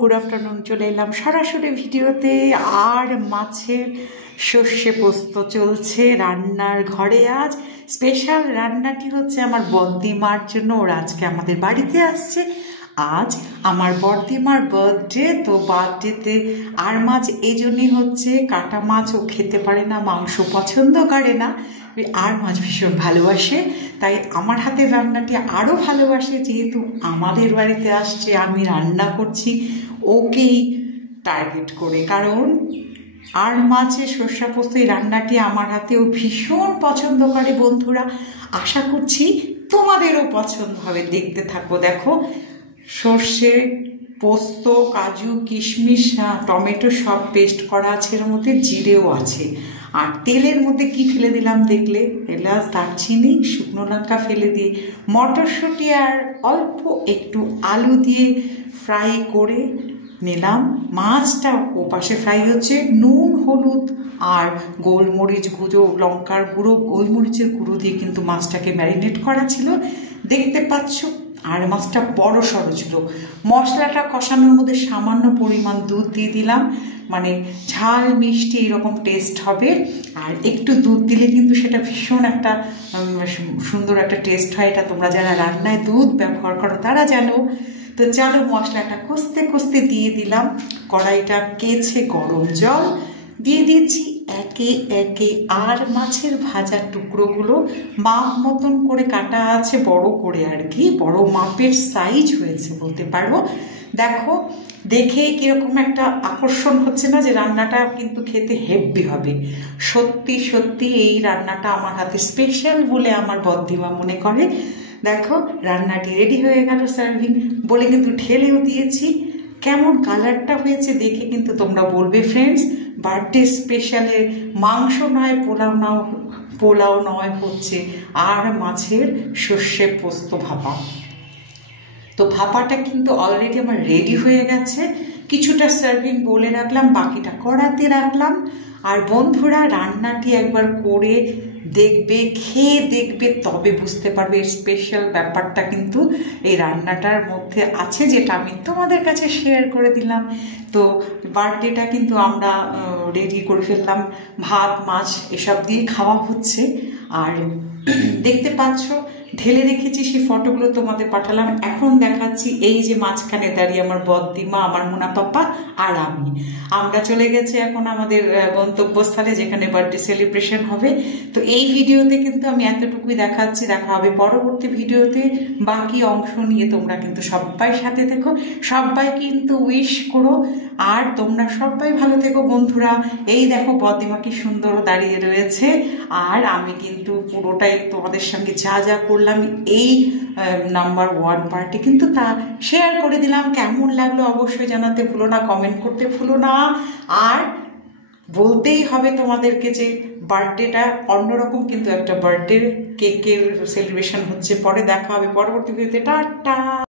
Good afternoon. চলে এলাম সরাসরি ভিডিওতে। আর মাছের সর্ষে পোস্ত চলছে রান্নার ঘরে। আজ স্পেশাল রান্নাটি হচ্ছে আমার বদ্দিমার জন্য। ওরা আজকে আমাদের বাড়িতে আসছে। আজ আমার বদ্দিমার বার্থডে, তো বার্থডেতে আর মাছ এই জন্যই হচ্ছে। কাটা মাছ ও খেতে পারে না, মাংস পছন্দ করে না, আর মাছ ভীষণ ভালোবাসে। তাই আমার হাতের রান্নাটি আরও ভালোবাসে। যেহেতু আমাদের বাড়িতে আসছে, আমি রান্না করছি ওকেই টার্গেট করে, কারণ আর মাছের সর্ষে পোস্ত এই রান্নাটি আমার হাতেও ভীষণ পছন্দ করে। বন্ধুরা, আশা করছি তোমাদেরও পছন্দ হবে। দেখতে থাকো। দেখো, সর্ষে পোস্ত, কাজু, কিশমিশ, টমেটো সব পেস্ট করা আছে, এর মধ্যে জিরেও আছে। আর তেলের মধ্যে কি ফেলে দিলাম দেখলে, এলাচ, দারচিনি, শুকনো লঙ্কা ফেলে দিয়ে মটরশুঁটি আর অল্প একটু আলু দিয়ে ফ্রাই করে নিলাম। মাছটা ও পাশে ফ্রাই হচ্ছে। নুন, হলুদ আর গোলমরিচ গুঁড়ো, লঙ্কার গুঁড়ো, গোলমরিচের গুঁড়ো দিয়ে কিন্তু মাছটাকে ম্যারিনেট করা ছিল। দেখতে পাচ্ছ। আর মাছটা বড় সড়ো ছিল। মশলাটা কষানোর মধ্যে সামান্য পরিমাণ দুধ দিয়ে দিলাম, মানে ঝাল মিষ্টি এরকম টেস্ট হবে। আর একটু দুধ দিলে কিন্তু সেটা ভীষণ একটা সুন্দর একটা টেস্ট হয়। এটা তোমরা যারা রান্নায় দুধ ব্যবহার করো তারা জানো। তো চলো, মশলাটা কষতে কষতে দিয়ে দিলাম কড়াইটা কেছে গরম জল। দিয়ে দিচ্ছি একে একে আর মাছের ভাজার টুকরোগুলো। মাপ মতন করে কাটা আছে, বড় করে আর কি, বড় মাপের সাইজ হয়েছে বলতে পারো। দেখো, দেখে কিরকম একটা আকর্ষণ হচ্ছে না, যে রান্নাটা কিন্তু খেতে হেভি হবে। সত্যি সত্যি এই রান্নাটা আমার হাতে স্পেশাল বলে আমার বদ্দিমা মনে করে। দেখো, রান্নাটি রেডি হয়ে গেল সার্ভিং বলে কিন্তু ঢেলেও দিয়েছি। কেমন কালারটা হয়েছে দেখে কিন্তু তোমরা বলবে ফ্রেন্ডস। বার্থডে স্পেশালে মাংস নয়, পোলাও নয়, হচ্ছে আর মাছের সর্ষে পোস্ত ভাপা। তো ভাপাটা কিন্তু অলরেডি আমার রেডি হয়ে গেছে। কিছুটা সার্ভিং বলে রাখলাম, বাকিটা কড়াতে রাখলাম। আর বন্ধুরা, রান্নাটি একবার করে দেখবে, খেয়ে দেখবে, তবে বুঝতে পারবে এর স্পেশাল ব্যাপারটা কিন্তু এই রান্নাটার মধ্যে আছে, যেটা আমি তোমাদের কাছে শেয়ার করে দিলাম। তো বার্থডেটা কিন্তু আমরা রেডি করে ফেললাম। ভাত, মাছ এসব দিয়ে খাওয়া হচ্ছে। আর দেখতে পাচ্ছ ঢেলে রেখেছি, সেই ফটোগুলো তোমাদের পাঠালাম। এখন দেখাচ্ছি এই যে মাঝখানে দাঁড়িয়ে আমার বদ্দিমা, আমার মুনা পাপা আর আমরা চলে গেছি এখন আমাদের গন্তব্যস্থলে, যেখানে বার্থডে সেলিব্রেশন হবে। তো এই ভিডিওতে কিন্তু আমি এতটুকুই দেখাচ্ছি। দেখা হবে পরবর্তী ভিডিওতে বাকি অংশ নিয়ে। তোমরা কিন্তু সবাই সাথে থেকো, সবাই কিন্তু উইশ করো। আর তোমরা সবাই ভালো থেকো বন্ধুরা। এই দেখো বদ্দিমা কি সুন্দর দাঁড়িয়ে রয়েছে। আর আমি কিন্তু পুরোটাই তোমাদের সঙ্গে যা যা করলাম এই নাম্বার 1 পার্টি কিন্তু তা শেয়ার করে দিলাম। কেমন লাগলো অবশ্যই জানাতে ভুলো না, কমেন্ট করতে ভুলো না। আর বলতেই হবে তোমাদেরকে যে বার্থডেটা অন্যরকম, কিন্তু একটা বার্থডে কেকের সেলিব্রেশন হচ্ছে। পরে দেখা হবে পরবর্তী ভিডিওতে। টাটা।